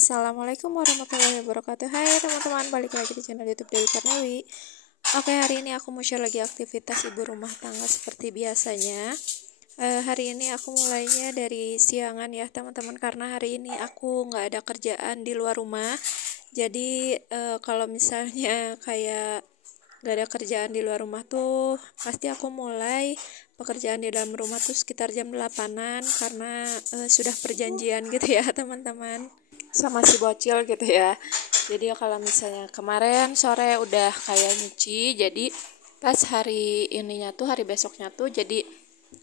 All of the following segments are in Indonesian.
Assalamualaikum warahmatullahi wabarakatuh. Hai teman-teman, balik lagi di channel YouTube Dewi Karnawi. Oke, hari ini aku mau share lagi aktivitas ibu rumah tangga seperti biasanya. Hari ini aku mulainya dari siangan ya teman-teman, karena hari ini aku nggak ada kerjaan di luar rumah. Jadi kalau misalnya kayak nggak ada kerjaan di luar rumah tuh pasti aku mulai pekerjaan di dalam rumah tuh sekitar jam 8-an, karena sudah perjanjian gitu ya teman-teman sama si bocil gitu ya. Jadi kalau misalnya kemarin sore udah kayak nyuci, jadi pas hari ininya tuh, hari besoknya tuh jadi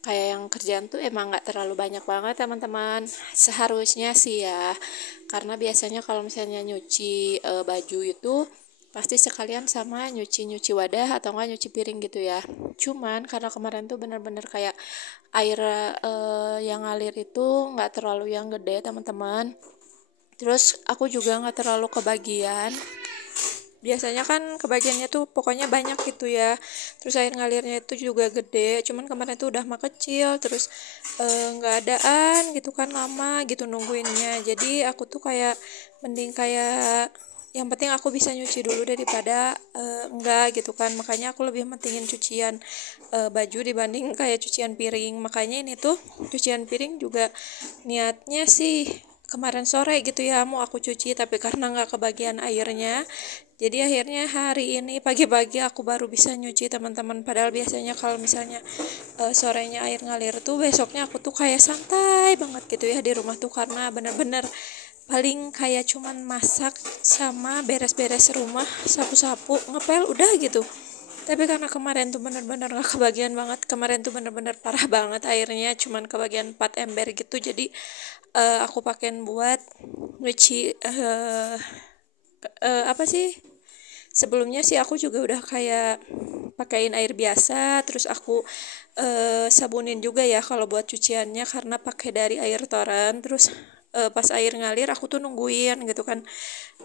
kayak yang kerjaan tuh emang nggak terlalu banyak banget teman-teman, seharusnya sih ya, karena biasanya kalau misalnya nyuci baju itu pasti sekalian sama nyuci wadah atau enggak nyuci piring gitu ya. Cuman karena kemarin tuh bener-bener kayak air yang ngalir itu nggak terlalu yang gede teman-teman, terus aku juga nggak terlalu kebagian. Biasanya kan kebagiannya tuh pokoknya banyak gitu ya, terus air ngalirnya itu juga gede. Cuman kemarin tuh udah mah kecil, terus nggak adaan gitu kan, lama gitu nungguinnya. Jadi aku tuh kayak mending kayak yang penting aku bisa nyuci dulu daripada enggak gitu kan. Makanya aku lebih mentingin cucian baju dibanding kayak cucian piring. Makanya ini tuh cucian piring juga niatnya sih kemarin sore gitu ya mau aku cuci, tapi karena nggak kebagian airnya, jadi akhirnya hari ini pagi-pagi aku baru bisa nyuci teman-teman. Padahal biasanya kalau misalnya sorenya air ngalir tuh besoknya aku tuh kayak santai banget gitu ya di rumah tuh, karena bener-bener paling kayak cuman masak sama beres-beres rumah, sapu-sapu, ngepel, udah gitu. Tapi karena kemarin tuh bener-bener gak kebagian banget, kemarin tuh bener-bener parah banget airnya, cuman kebagian 4 ember gitu. Jadi aku pakein buat nyuci apa sih, sebelumnya sih aku juga udah kayak pakein air biasa, terus aku sabunin juga ya kalau buat cuciannya, karena pakai dari air toren. Terus pas air ngalir aku tuh nungguin gitu kan,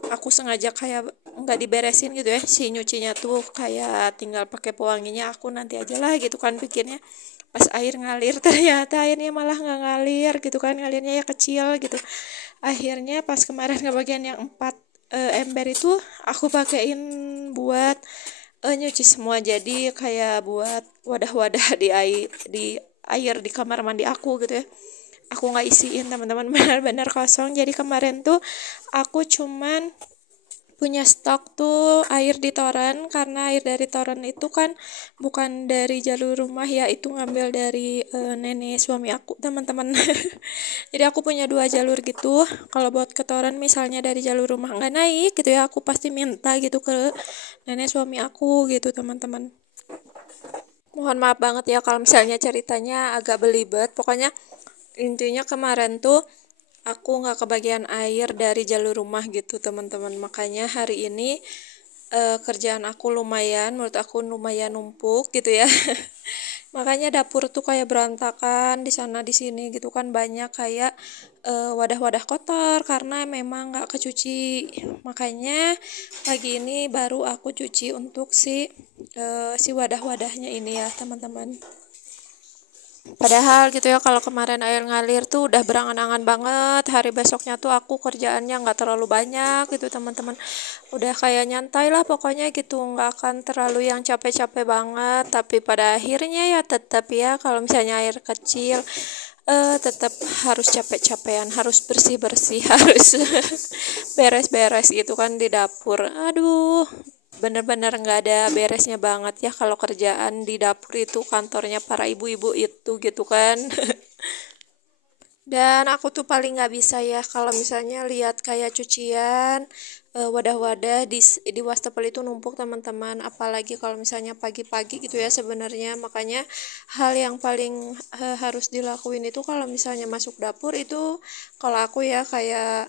aku sengaja kayak nggak diberesin gitu ya si nyucinya tuh, kayak tinggal pakai pewanginya aku nanti aja lah gitu kan pikirnya. Pas air ngalir ternyata airnya malah nggak ngalir gitu kan, ngalirnya ya kecil gitu. Akhirnya pas kemarin bagian yang 4 ember itu aku pakein buat nyuci semua. Jadi kayak buat wadah-wadah di air di kamar mandi aku gitu ya, aku nggak isiin teman-teman, benar-benar kosong. Jadi kemarin tuh aku cuman punya stok tuh air di toren, karena air dari toren itu kan bukan dari jalur rumah ya, itu ngambil dari nenek suami aku teman-teman. Jadi aku punya 2 jalur gitu. Kalau buat ke toren misalnya dari jalur rumah nggak naik gitu ya, aku pasti minta gitu ke nenek suami aku gitu teman-teman. Mohon maaf banget ya kalau misalnya ceritanya agak belibet. Pokoknya intinya kemarin tuh aku nggak kebagian air dari jalur rumah gitu teman-teman. Makanya hari ini kerjaan aku lumayan, menurut aku lumayan numpuk gitu ya. Makanya dapur tuh kayak berantakan di sana di sini gitu kan, banyak kayak wadah-wadah kotor karena memang nggak kecuci. Makanya pagi ini baru aku cuci untuk si wadah-wadahnya ini ya teman-teman. Padahal gitu ya, kalau kemarin air ngalir tuh udah berangan-angan banget. Hari besoknya tuh aku kerjaannya nggak terlalu banyak gitu teman-teman. Udah kayak nyantai lah pokoknya gitu, nggak akan terlalu yang capek-capek banget. Tapi pada akhirnya ya tetap ya, kalau misalnya air kecil tetap harus capek-capean, harus bersih-bersih, harus beres-beres gitu kan di dapur. Aduh, bener-bener nggak ada beresnya banget ya kalau kerjaan di dapur itu, kantornya para ibu-ibu itu gitu kan. Dan aku tuh paling nggak bisa ya kalau misalnya lihat kayak cucian wadah-wadah di wastafel itu numpuk teman-teman, apalagi kalau misalnya pagi-pagi gitu ya sebenarnya. Makanya hal yang paling harus dilakuin itu kalau misalnya masuk dapur itu, kalau aku ya kayak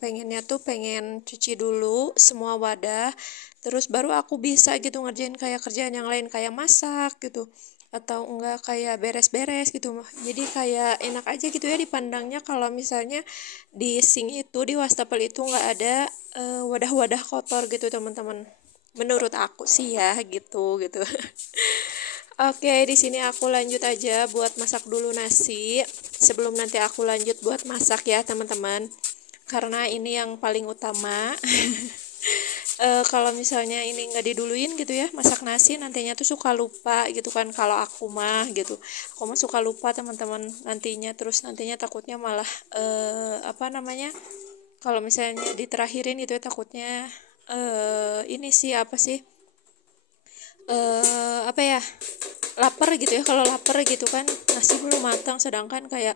pengennya tuh pengen cuci dulu semua wadah, terus baru aku bisa gitu ngerjain kayak kerjaan yang lain kayak masak gitu, atau enggak kayak beres-beres gitu. Jadi kayak enak aja gitu ya dipandangnya kalau misalnya di sink itu, di wastafel itu nggak ada wadah-wadah kotor gitu teman-teman. Menurut aku sih ya gitu gitu. Oke, di sini aku lanjut aja buat masak dulu nasi sebelum nanti aku lanjut buat masak ya teman-teman. karena ini yang paling utama. Kalau misalnya ini nggak diduluin gitu ya, masak nasi nantinya tuh suka lupa gitu kan. Kalau aku mah gitu, aku mah suka lupa teman-teman nantinya, terus nantinya takutnya malah apa namanya, kalau misalnya diterakhirin gitu ya, takutnya ini sih apa sih, apa ya, lapar gitu ya. Kalau lapar gitu kan nasi belum matang, sedangkan kayak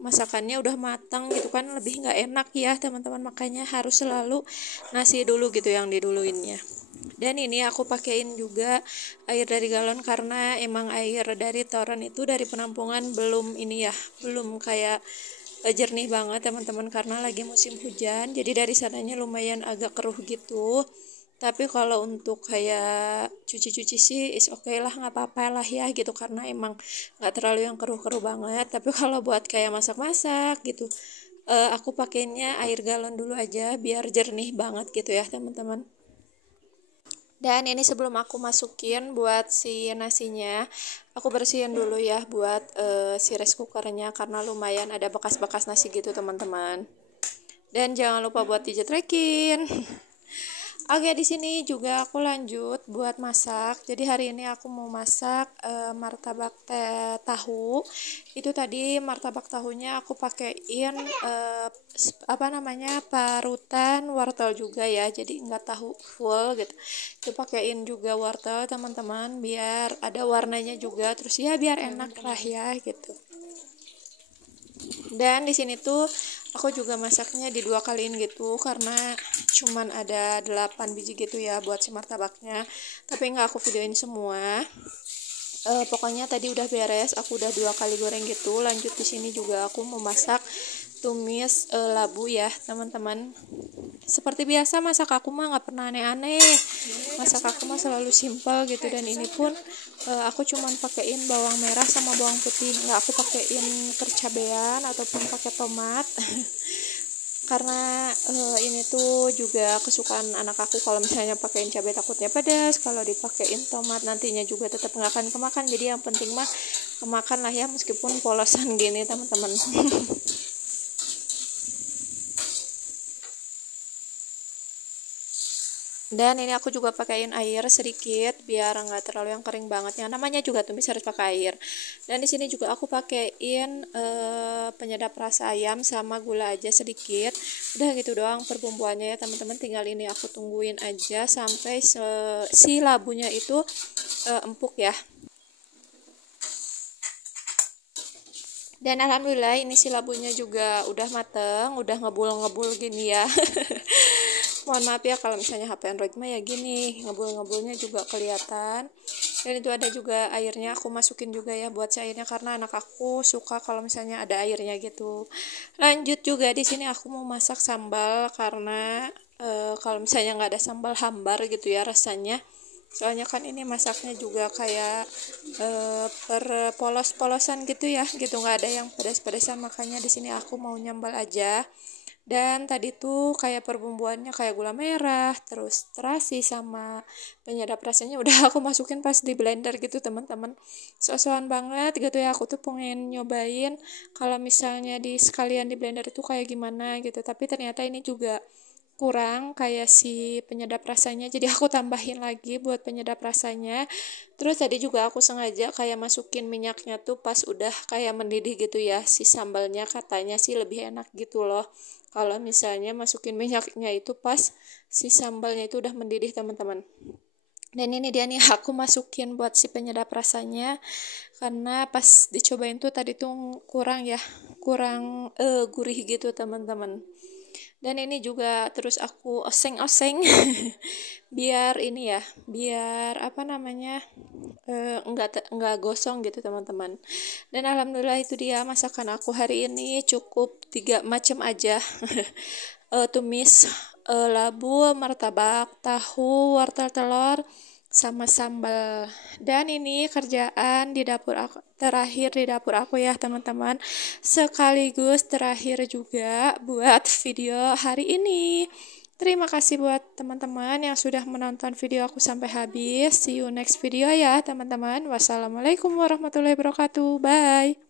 masakannya udah matang gitu kan, lebih nggak enak ya teman-teman. Makanya harus selalu nasi dulu gitu yang diduluinnya. Dan ini aku pakein juga air dari galon, karena emang air dari toren itu dari penampungan belum ini ya, belum kayak jernih banget teman-teman, karena lagi musim hujan. Jadi dari sananya lumayan agak keruh gitu. Tapi kalau untuk kayak cuci-cuci sih is oke lah, nggak apa-apa lah ya gitu, karena emang nggak terlalu yang keruh-keruh banget. Tapi kalau buat kayak masak-masak gitu, aku pakainya air galon dulu aja biar jernih banget gitu ya teman-teman. Dan ini sebelum aku masukin buat si nasinya, aku bersihin dulu ya buat si rice cookernya, karena lumayan ada bekas-bekas nasi gitu teman-teman. Dan jangan lupa buat dijetrekin. Oke, di sini juga aku lanjut buat masak. Jadi hari ini aku mau masak martabak tahu. Itu tadi martabak tahunya aku pakein apa namanya, parutan wortel juga ya. Jadi enggak tahu full gitu. Itu pakein juga wortel teman-teman, biar ada warnanya juga. Terus ya biar enak lah ya gitu. Dan di sini tuh aku juga masaknya di dua kaliin gitu, karena cuman ada 8 biji gitu ya buat si martabaknya. Tapi nggak aku videoin semua. Pokoknya tadi udah beres, aku udah 2 kali goreng gitu. Lanjut di sini juga aku mau masak tumis labu ya teman-teman. Seperti biasa masak aku mah nggak pernah aneh-aneh, masak aku mah selalu simpel gitu. Dan ini pun aku cuman pakein bawang merah sama bawang putih, nggak aku pakein percabean ataupun pakai tomat. Karena ini tuh juga kesukaan anak aku, kalau misalnya pakein cabai takutnya pedas, kalau dipakein tomat nantinya juga tetap nggak akan kemakan. Jadi yang penting mah kemakan lah ya, meskipun polosan gini teman-teman. Dan ini aku juga pakaiin air sedikit biar nggak terlalu yang kering banget. Yang namanya juga tumis harus pakai air. Dan di sini juga aku pakaiin penyedap rasa ayam sama gula aja sedikit. Udah gitu doang perbumbuannya ya teman-teman. Tinggal ini aku tungguin aja sampai si labunya itu empuk ya. Dan alhamdulillah ini si labunya juga udah mateng, udah ngebul-ngebul gini ya. Mohon maaf ya kalau misalnya HP Android mah ya gini, ngebul-ngebulnya juga kelihatan. Dan itu ada juga airnya, aku masukin juga ya buat si airnya, karena anak aku suka kalau misalnya ada airnya gitu. Lanjut juga di sini aku mau masak sambal, karena kalau misalnya nggak ada sambal hambar gitu ya rasanya. Soalnya kan ini masaknya juga kayak per polos-polosan gitu ya, gitu nggak ada yang pedas-pedasan. Makanya di sini aku mau nyambal aja. Dan tadi tuh kayak perbumbuannya kayak gula merah, terus terasi sama penyedap rasanya udah aku masukin pas di blender gitu teman-teman. So-soan banget gitu ya, aku tuh pengen nyobain kalau misalnya di sekalian di blender itu kayak gimana gitu. Tapi ternyata ini juga kurang kayak si penyedap rasanya, jadi aku tambahin lagi buat penyedap rasanya. Terus tadi juga aku sengaja kayak masukin minyaknya tuh pas udah kayak mendidih gitu ya, si sambalnya katanya sih lebih enak gitu loh kalau misalnya masukin minyaknya itu pas si sambalnya itu udah mendidih teman-teman. Dan ini dia nih aku masukin buat si penyedap rasanya, karena pas dicobain tuh tadi tuh kurang ya, kurang gurih gitu teman-teman. Dan ini juga terus aku oseng-oseng biar ini ya, biar apa namanya, enggak gosong gitu teman-teman. Dan alhamdulillah itu dia masakan aku hari ini, cukup 3 macam aja. Tumis labu, martabak, tahu, wortel, telur, sama sambal. Dan ini kerjaan di dapur aku, terakhir di dapur aku ya teman-teman, sekaligus terakhir juga buat video hari ini. Terima kasih buat teman-teman yang sudah menonton video aku sampai habis. See you next video ya teman-teman. Wassalamualaikum warahmatullahi wabarakatuh. Bye.